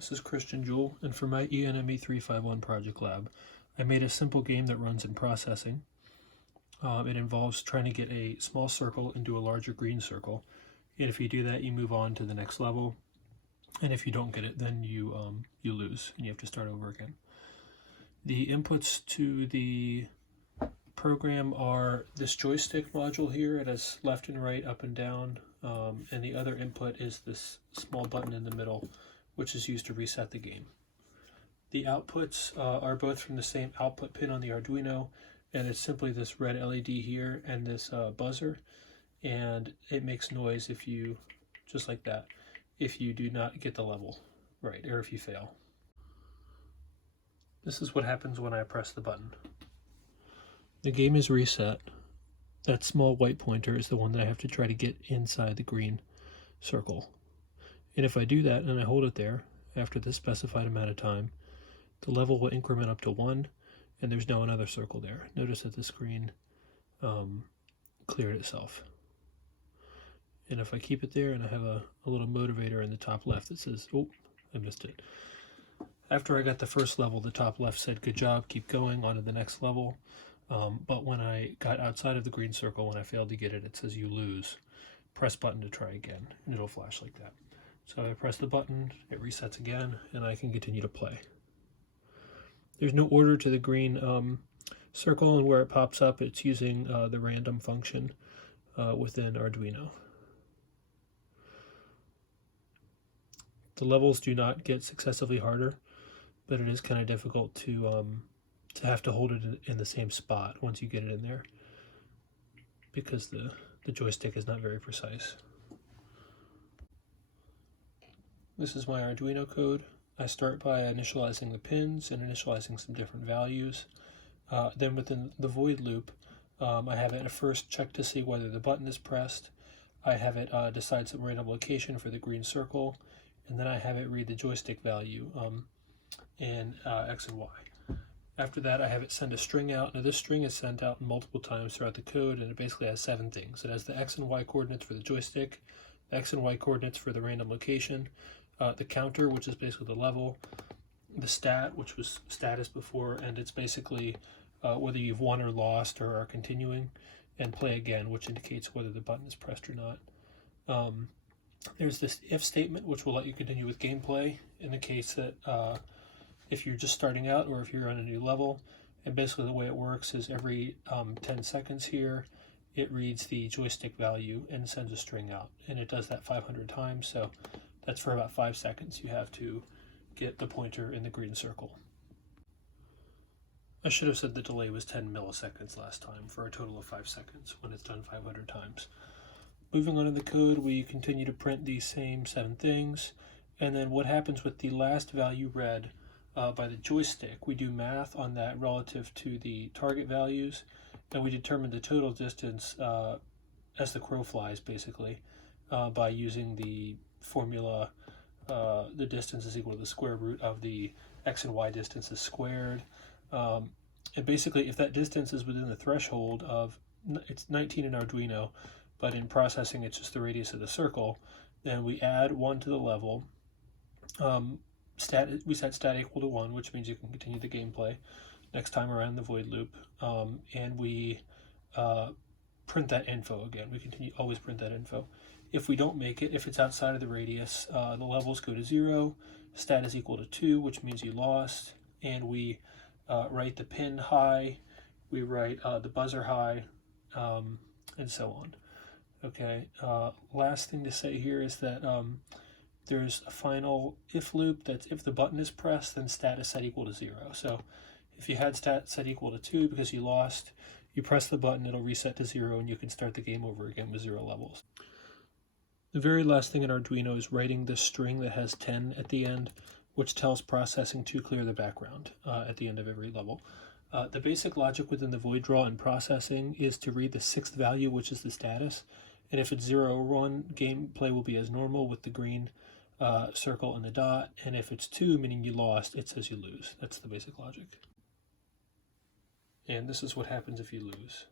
This is Christian Jewell, and for my ENME351 project lab, I made a simple game that runs in processing. It involves trying to get a small circle into a larger green circle, and if you do that, you move on to the next level, and if you don't get it, then you lose, and you have to start over again. The inputs to the program are this joystick module here. It has left and right, up and down, and the other input is this small button in the middle, which is used to reset the game. The outputs are both from the same output pin on the Arduino, and it's simply this red LED here and this buzzer, and it makes noise if you, just like that, if you do not get the level right, or if you fail. This is what happens when I press the button. The game is reset. That small white pointer is the one that I have to try to get inside the green circle. And if I do that and I hold it there after the specified amount of time, the level will increment up to 1, and there's now another circle there. Notice that the screen cleared itself. And if I keep it there and I have a little motivator in the top left that says, oh, I missed it. After I got the first level, the top left said, good job, keep going on to the next level. But when I got outside of the green circle, when I failed to get it, it says you lose. Press button to try again, and it'll flash like that. So I press the button, it resets again, and I can continue to play. There's no order to the green circle, and where it pops up, it's using the random function within Arduino. The levels do not get successively harder, but it is kind of difficult to have to hold it in the same spot once you get it in there, because the joystick is not very precise. This is my Arduino code. I start by initializing the pins and initializing some different values. Then within the void loop, I have it first check to see whether the button is pressed. I have it decide some random location for the green circle, and then I have it read the joystick value in X and Y. After that, I have it send a string out. Now this string is sent out multiple times throughout the code, and it basically has 7 things. It has the X and Y coordinates for the joystick, the X and Y coordinates for the random location, the counter, which is basically the level, the stat, which was status before, and it's basically whether you've won or lost or are continuing, and play again, which indicates whether the button is pressed or not. There's this if statement, which will let you continue with gameplay in the case that if you're just starting out or if you're on a new level. And basically the way it works is every 10 seconds here, it reads the joystick value and sends a string out, and it does that 500 times, so that's for about 5 seconds you have to get the pointer in the green circle. I should have said the delay was 10 milliseconds last time, for a total of 5 seconds when it's done 500 times. Moving on to the code, we continue to print these same 7 things, and then what happens with the last value read by the joystick, we do math on that relative to the target values, and we determine the total distance as the crow flies, basically, by using the formula, the distance is equal to the square root of the X and Y distances squared. And basically, if that distance is within the threshold of, it's 19 in Arduino, but in processing it's just the radius of the circle, then we add 1 to the level. We set stat equal to 1, which means you can continue the gameplay next time around the void loop, and we print that info again. We always print that info. If we don't make it, if it's outside of the radius, the levels go to 0, stat is equal to 2, which means you lost, and we write the pin high, we write the buzzer high, and so on. Okay, last thing to say here is that there's a final if loop that's if the button is pressed, then stat is set equal to 0. So if you had stat set equal to 2 because you lost, you press the button, it'll reset to 0, and you can start the game over again with 0 levels. The very last thing in Arduino is writing this string that has 10 at the end, which tells processing to clear the background at the end of every level. The basic logic within the void draw and processing is to read the 6th value, which is the status, and if it's 0 or 1, gameplay will be as normal with the green circle and the dot, and if it's 2, meaning you lost, it says you lose. That's the basic logic. And this is what happens if you lose.